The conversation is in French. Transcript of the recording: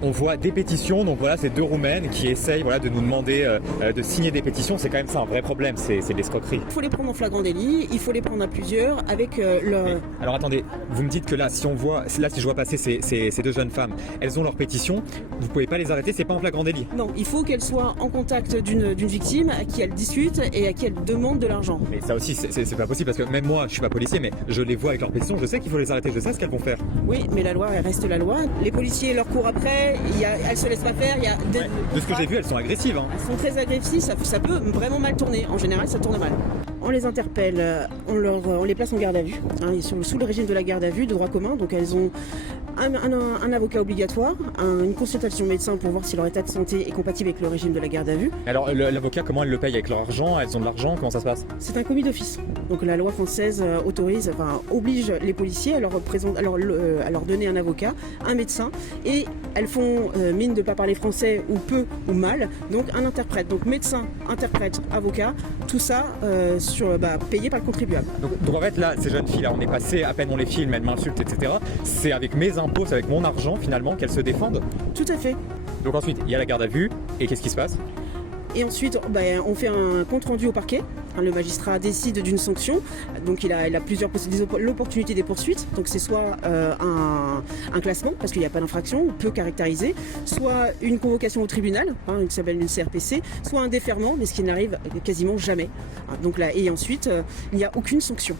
On voit des pétitions, donc voilà, c'est deux Roumaines qui essayent voilà, de nous demander de signer des pétitions. C'est quand même ça un vrai problème, c'est de l'escroquerie. Il faut les prendre en flagrant délit, il faut les prendre à plusieurs avec leur... Mais, alors attendez, vous me dites que là, si je vois passer ces deux jeunes femmes, elles ont leur pétition, vous pouvez pas les arrêter, c'est pas en flagrant délit. Non, il faut qu'elles soient en contact d'une victime à qui elles discutent et à qui elles demandent de l'argent. Mais ça aussi, c'est pas possible parce que même moi, je suis pas policier, mais je les vois avec leur pétition, je sais qu'il faut les arrêter, je sais ce qu'elles vont faire. Oui, mais la loi, elle reste la loi. Les policiers leur courent après, elles se laissent pas faire. De ce que j'ai vu, elles sont agressives. Hein. Elles sont très agressives, ça peut vraiment mal tourner. En général, ça tourne mal. On les interpelle, on les place en garde à vue. Hein, ils sont sous le régime de la garde à vue de droit commun, donc elles ont un avocat obligatoire, une consultation médecin pour voir si leur état de santé est compatible avec le régime de la garde à vue. Alors l'avocat, comment elle le paye? Avec leur argent? Elles ont de l'argent? Comment ça se passe? C'est un commis d'office. Donc la loi française oblige les policiers à leur donner un avocat, un médecin, et elles font mine de ne pas parler français ou peu ou mal, donc un interprète. Donc médecin, interprète, avocat, tout ça payé par le contribuable. Donc en fait là, ces jeunes filles là, on est passé, à peine on les filme, elles m'insultent, etc. C'est avec mes impôts, c'est avec mon argent finalement qu'elles se défendent. Tout à fait. Donc ensuite, il y a la garde à vue, et qu'est-ce qui se passe? Et ensuite, on fait un compte rendu au parquet. Le magistrat décide d'une sanction. Donc il a plusieurs possibilités, l'opportunité des poursuites. Donc c'est soit un classement, parce qu'il n'y a pas d'infraction, ou peu caractérisé, soit une convocation au tribunal, qui s'appelle une CRPC, soit un déferment, mais ce qui n'arrive quasiment jamais. Donc là, et ensuite, il n'y a aucune sanction.